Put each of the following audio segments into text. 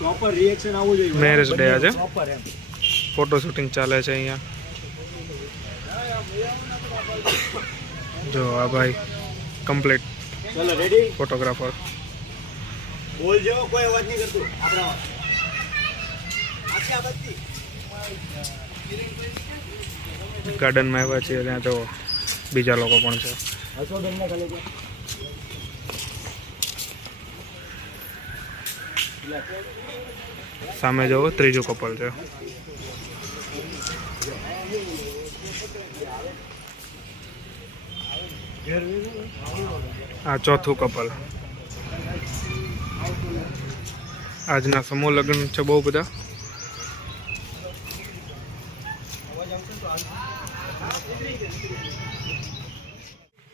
Proper reaction આવવું જોઈએ. Marriage day આજે? પ્રોપર એમ. ફોટો શૂટિંગ ચાલે છે અહીંયા. જો આ ભાઈ કમ્પ્લીટ ચલો રેડી ફોટોગ્રાફર બોલજો કોઈ અવાજ નહીં કરતો. આપણા આખી આ બત્તી ગાર્ડનમાં આવ્યા છીએ ત્યાં તો બીજા લોકો પણ છે. કહો. સામે જવો, ત્રીજું કપલ છે. આ ચોથું કપલ. આજના સમૂહ લગ્ન છે બહુ બધા.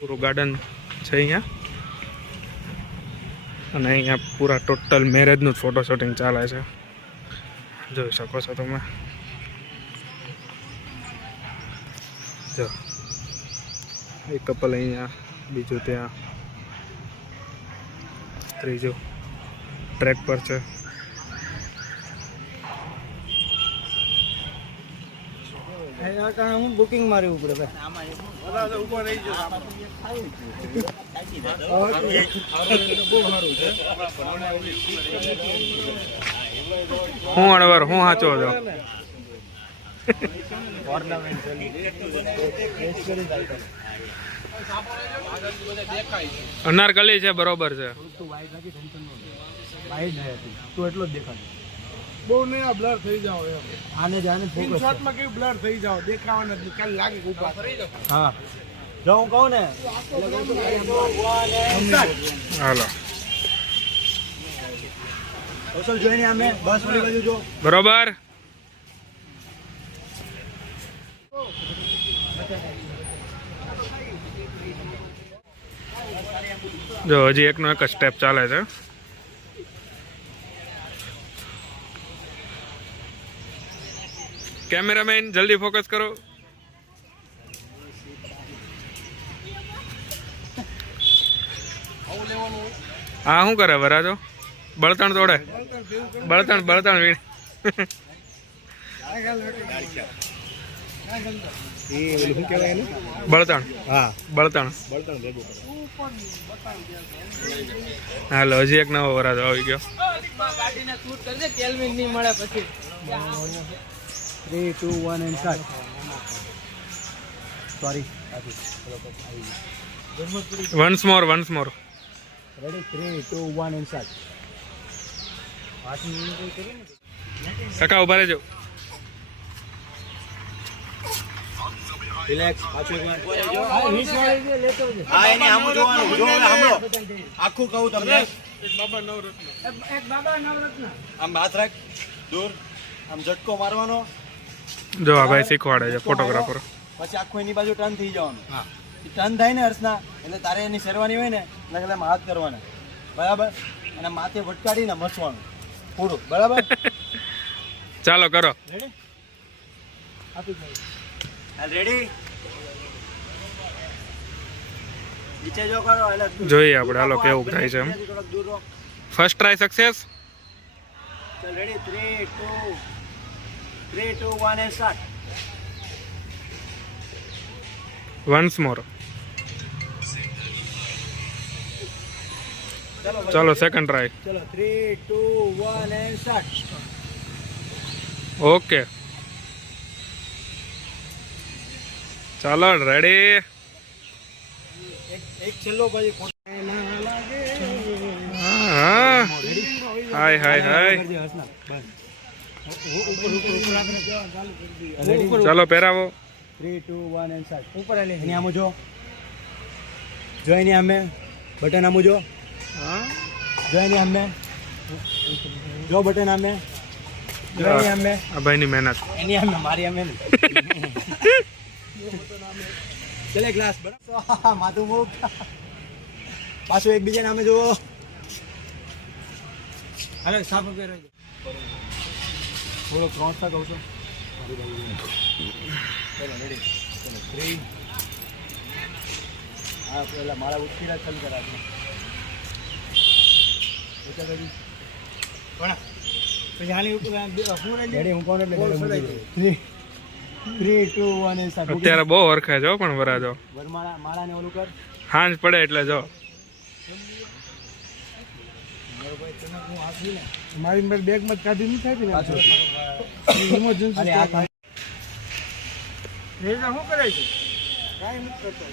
પૂરું ગાર્ડન છે અહીંયા. અને અહીંયા પૂરા ટોટલ મેરેજનું જ ફોટો શૂટિંગ ચાલે છે. જોઈ શકો છો તમે. જો. એક કપલ અહીંયા, બીજું ત્યાં. ત્રીજું ટ્રેક પર છે. હું બુકિંગ મારી ઉપર ભાઈ હું અણવર હું સાચો છો અનારકલી છે બરોબર છે. તું એટલો જ દેખાય બહુ નહીં આ બ્લર થઈ જાવ એમ. આને જ આને ફોકસ કેવું બ્લર થઈ જાવ દેખાવા નથી કાલે લાગે ઊભા હા. જો હું કહું ને હાલો. કૌશલ જોઈને અમે બસ ઓલી બાજુ જો. બરોબર. જો, હજી એકનો એક જ સ્ટેપ ચાલે છે. કેમેરામેન, જલ્દી ફોકસ કરો. હા, શું કરે, વરાજો? બળતણ તોડે બળતણ બળતણ વીણ એ ઓલું શું કહેવાય એનું બળતણ હા બળતણ બળતણ ભેગું હાલો હજી એક નવો વરાજો આવી ગયો three two one and start sorry once more once more ready three two one and start કાકા ઊભા રહેજો. રિલેક્સ પાછું એકવાર હા એને આમ જોવાનું જો હવે સાંભળો. આખું કહું તમને. આમ હાથ રાખ દૂર. આમ ઝટકો મારવાનો. જો આ ભાઈ શીખવાડે છે ફોટોગ્રાફર પછી આખું એની બાજુ ટર્ન થઈ જવાનું. ટર્ન થાય ને હર્ષના એટલે તારે એની શેરવાની હોય ને એટલે એટલે હાથ કરવાના. બરાબર? અને માથે ભટકાડીને મસવાનું. પૂરું. બરાબર? ચાલો કરો. રેડી રેડી નીચે જો કરો એટલે જોઈએ આપણે હાલો કેવું થાય છે દૂર ફર્સ્ટ ટ્રાય સક્સેસ ચાલ ready three two three two one and start once more ચલો સેકન્ડ ટ્રાય ચલો three two one and start okay ચાલો રેડી એક એક છેલ્લો પછી હા હાય હાય હાય ચાલો પહેરાવો. Three two one and start ઉપર આમ જો જો એની અમે બટન આમ જો જો એની આમે જો બટન આમે જો એની આમે આ ભાઈની મહેનત એની આમે મારી આમે નહીં ચલે ગ્લાસ બરાબર માથું મૂક પાછું એકબીજા નામે જુઓ અરે સાફ વગેરે થોડો ત્રણ તક આવશો ચલો રેડી ચલો થ્રી હા પેલા મારા ઉઠી રાખ ચાલુ કરા અત્યારે બહુ ઓળખાય જો પણ વરાજો. જો સાંજ પડે એટલે જો. મારી બેગ બેગમાં જ કાઢી નહીં થાય ઇમરજન્સી અને આ કાંઈ રેજા શું કરે છે? કાંઈ નથી કરતો.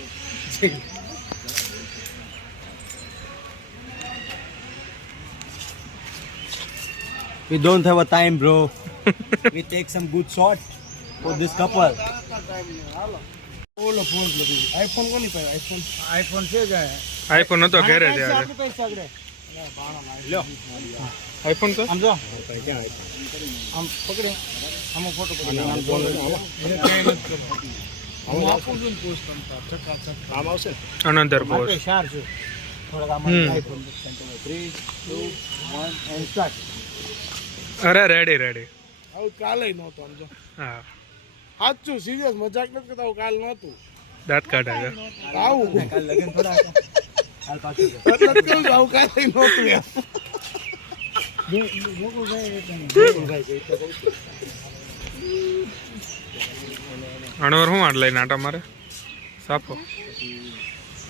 We don't have a time, bro. we take some good shot for this couple. ઓલો ફોન લગી આઈફોન કોની પાસે આઈફોન આઈફોન છે કે આઈફોન હતો ઘરે આપણી આગળ. લ્યો. આઈફોન તો આમ જો આમ પકડે આમ ફોટો પકડે આમ બોલો એટલે કાંઈ નથી કરવાનું હું આપું છું પોસ્ટ તમતા ચકા ચકા આમ આવશે? અનંતર આપણે ચાર છે. આમ center. Three, two, one, and start. અરે રેડી રેડી આવું કાલે નહોતું સમજો હા. સાચું સિરિયસ મજાક નથી કરતા આવું કાલ નહોતું. દાંત કાઢા આવું. કાલ લગન થોડા. કાલ પાછું આવું કાલે નહોતું યાર. અણવર શું આટ લઈને આટા મારે? સાપો.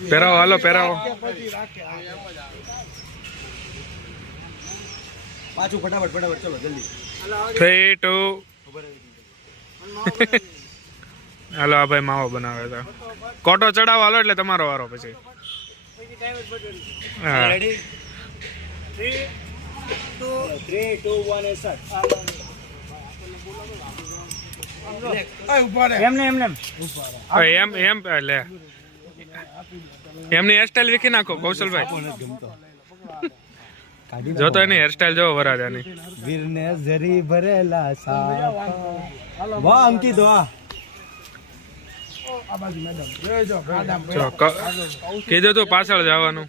પહેરાવો હાલો પહેરાવો. પછી ફટાફટ ફટાફટ ચલો જલ્દી. થ્રી ટુ હાલો આ ભાઈ માવો બનાવે છે. કોટો ચડાવો હાલો એટલે તમારો વારો પછી. એમની હેરસ્ટાઈલ વિખી નાખો કૌશલભાઈ. જો તો એની હેરસ્ટાઈલ જોવો વરાજાની વીરને જરી ભરેલા સા વાહ અંકિત વાહ જો જો કીધું તું પાછળ જવાનું.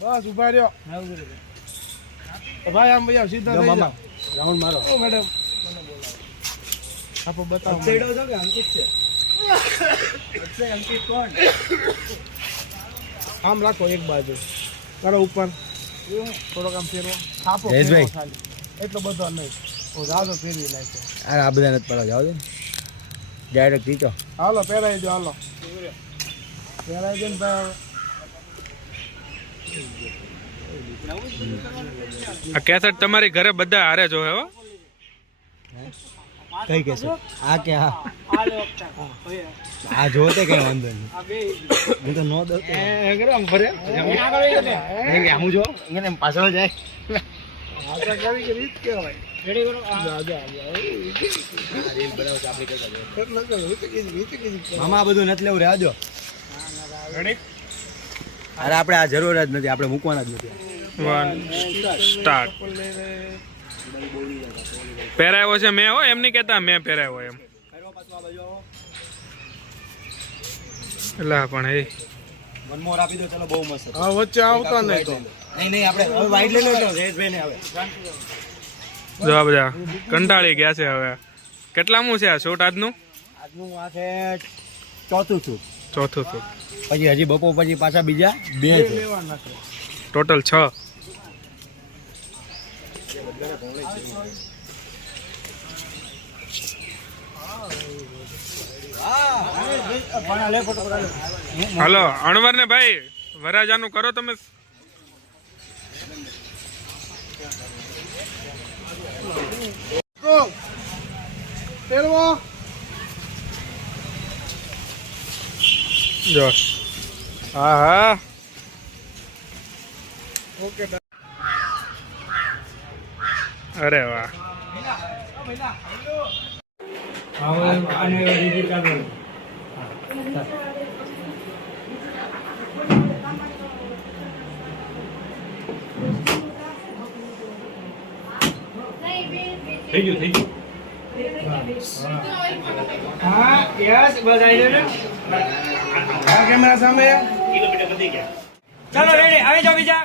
બસ ઊભા રહ્યો. ભાઈ આમ ભાઈ સીધા જો થઈ જાઓ. રાઉન્ડ મારો. ઓ મેડમ. આપો બતાવો ચેડો છો કે અંકિત છે? અક્ષય અંકિત કોણ? આમ રાખો એક બાજુ. કરો ઉપર. થોડોક આમ ફેરવો. થાપો જયેશભાઈ. એટલો બધો નહીં. ઓ જાજો ફેરવી નાખો અરે આ બધા નથી પડવા જાવ ડાયરેક્ટ ટીચો હાલો પહેરાઈ દો હાલો. પહેરાઈ દો ને ભાઈ આ કેસેટ તમારી ઘરે બધા હારે જોવે હો. કઈ કેસો આ કે આ? આ જોતે કઈ વાંધો નહીં. હું તો નો દઉં. આમ ફરે હું કે જો એને પાછળ જાય. આશા કરી કે રીત કે અરે આપણે આ જરૂર જ નથી, આપણે મૂકવાના જ નથી. સ્ટાર્ટ પહેરાયો છે મેં હો એમ નહીં કહેતા મેં પહેરાયો એમ. એટલે પણ એ. વન આપી દો ચલો બહુ મસ્ત. હા વચ્ચે આવતા નહીં તો. નહીં નહીં આપણે હવે વાઈટ લઈ લો એટલે ને આવે જો બધા કંટાળી ગયા છે હવે. કેટલામું છે આ શૂટ આજનું? આજનું આ છે ચોથું છું ચોથું છું પછી હજી બપોર પછી પાછા બીજા બે છે. ટોટલ છ. હાલો અણવર ને ભાઈ વરાજાનું કરો તમે. જો હા હા. ઓકે અરે વાહ આ કેમેરા સામે ચાલો રેડી આવી જાઓ બીજા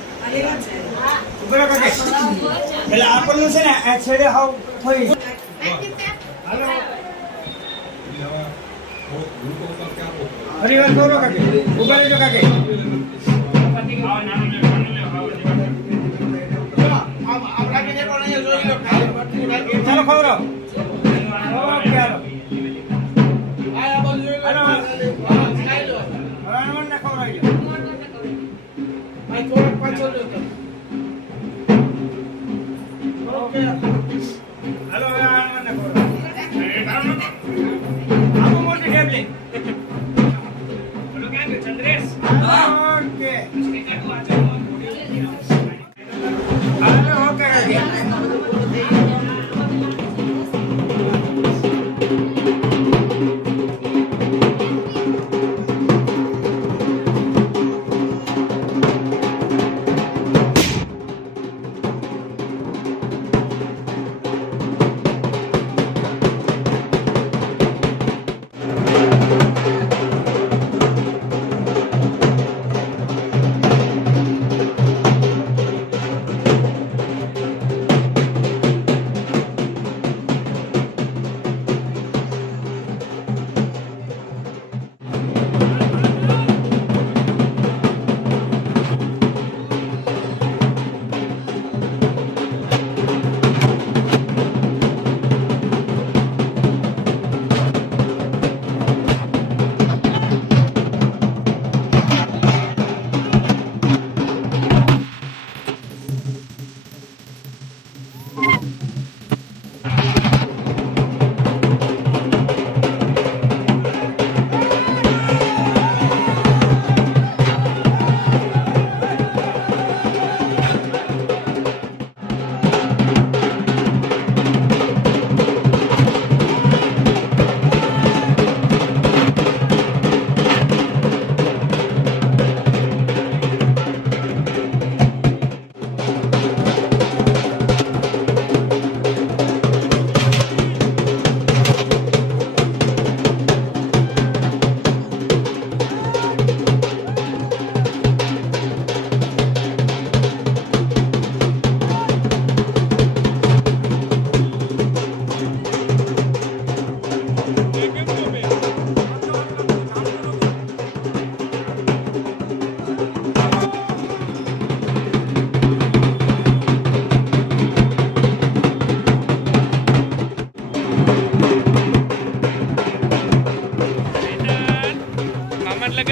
એટલે આપણને છે ને આ છેડે હાવ થઈ. હરિવાર કરો કાકે. ઊભા રહેજો કાકે. ચાલો, ખવડાવો. હાલો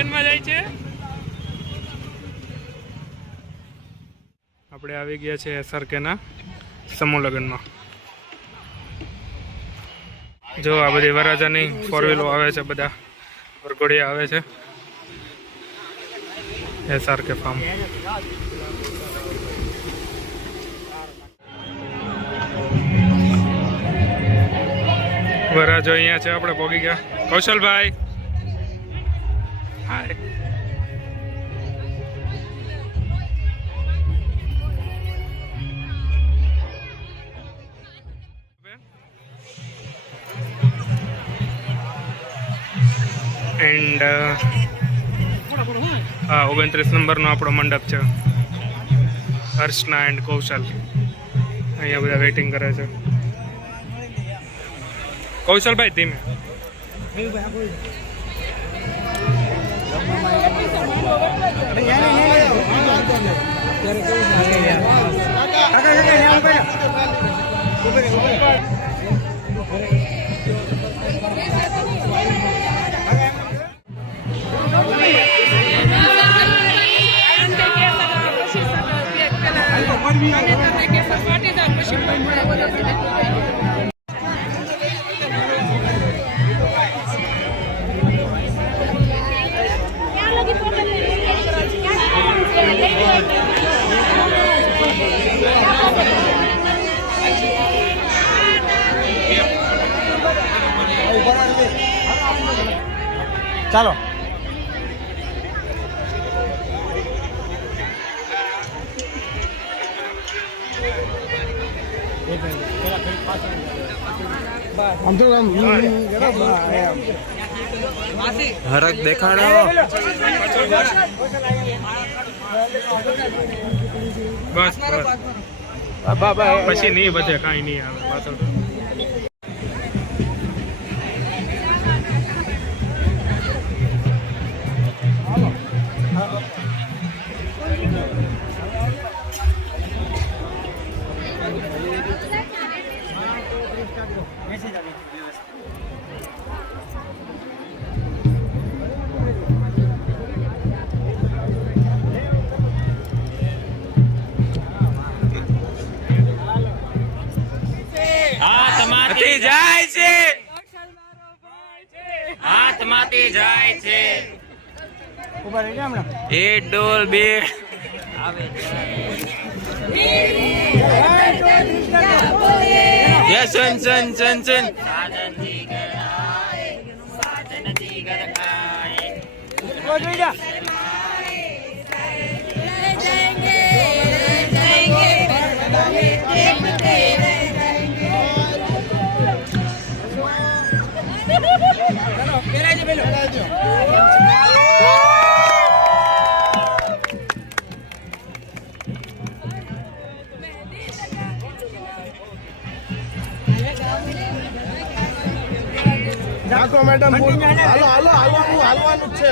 મામા જાય છે. આપણે આવી ગયા છે એસઆરકેના સમૂહ લગ્નમાં. જો આ બધી વરાજાની ફોર વ્હીલો આવે છે બધા. વરઘોડિયા આવે છે. એસઆર કે ફાર્મ વરાજો અહીંયા છે, આપણે પોગી ગયા. કૌશલભાઈ. હાય એન્ડ હા, ઓગણત્રીસ નંબરનો આપણો મંડપ છે. હર્ષના એન્ડ કૌશલ. અહીંયા બધા વેઇટિંગ કરે છે. કૌશલભાઈ, ધીમે. કાકા કાકા અહીંયા ઊભા રહો. ચાલો. આમ તો આમ હરક દેખાડો. બસ બસ. પછી નહીં બધે કાંઈ નહીં આવે પાછળ હાથમાંથી જાય છે. હાથમાંથી જાય છે. ઊભા રહી ગયા હમણાં. એક ડોલ બે. યે સન સન નાખો મેડમ હાલો હાલો હાલવાનું હાલવાનું જ છે.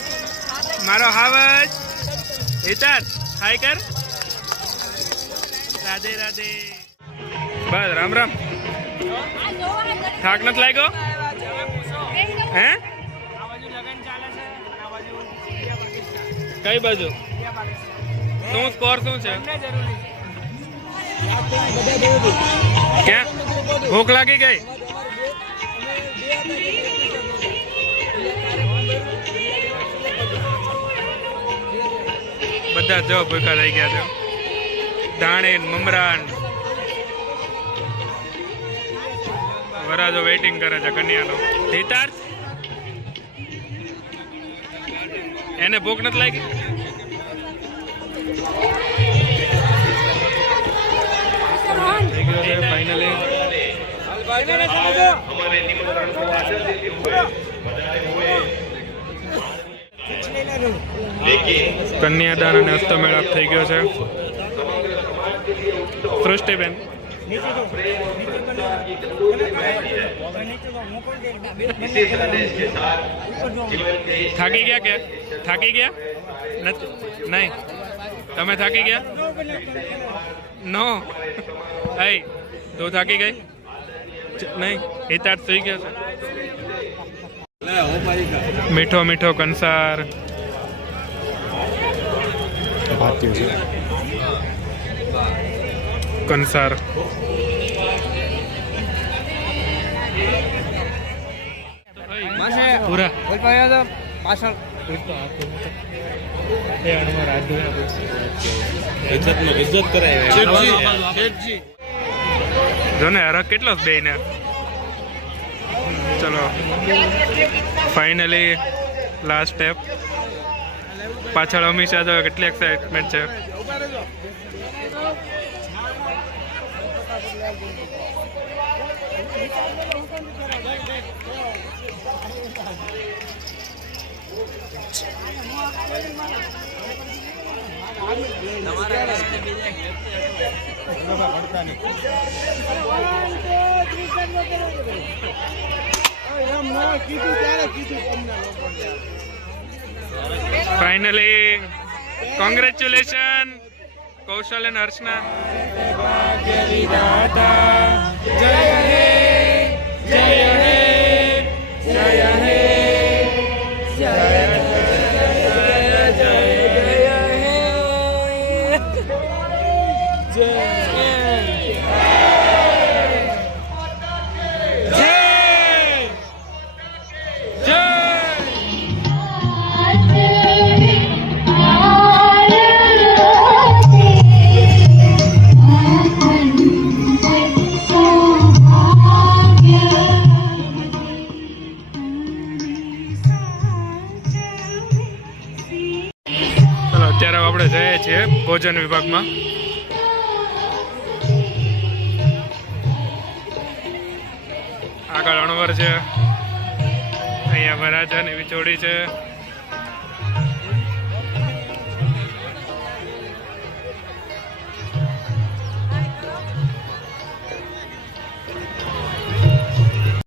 મારો હાવજ. હિતર, હાય કર. રાધે રાધે. બસ, રામ રામ. થાક નથી લાગ્યો? હે? કઈ બાજુ? શું સ્કોર શું છે? ક્યાં? ભૂખ લાગી ગઈ? બધા જો ભૂખા થઈ ગયા છે. ધાણીન મમરાન. વરાજો વેઇટિંગ કરે છે કન્યાનો. હિતાર્થ એને ભૂખ નથી લાગી? થઈ ગયો નિમંત્રણ ફાઇનલી કન્યાદાન અને હસ્તમેળાપ થઈ ગયો છે. સૃષ્ટિબેન થાકી ગયા કે? થાકી ગયા? નહીં. તમે થાકી ગયા? નો. આઈ તું થાકી ગઈ? નહીં. હિતાર્થ થઈ ગયો છે. મીઠો મીઠો કંસાર. કંસાર. પૂરા. પાછળ. જો ને હરખ કેટલો બે ને ચલો. ફાઇનલી લાસ્ટ સ્ટેપ પાછળ હંમેશા જો કેટલી એક્સાઇટમેન્ટ છે. કીધું ત્યારે કીધું તમને finally congratulation Kaushal and Harshna ચાલો વિભાગમાં આગળ અણવર છે. અહીંયા વરાજાની વિચોડી છે.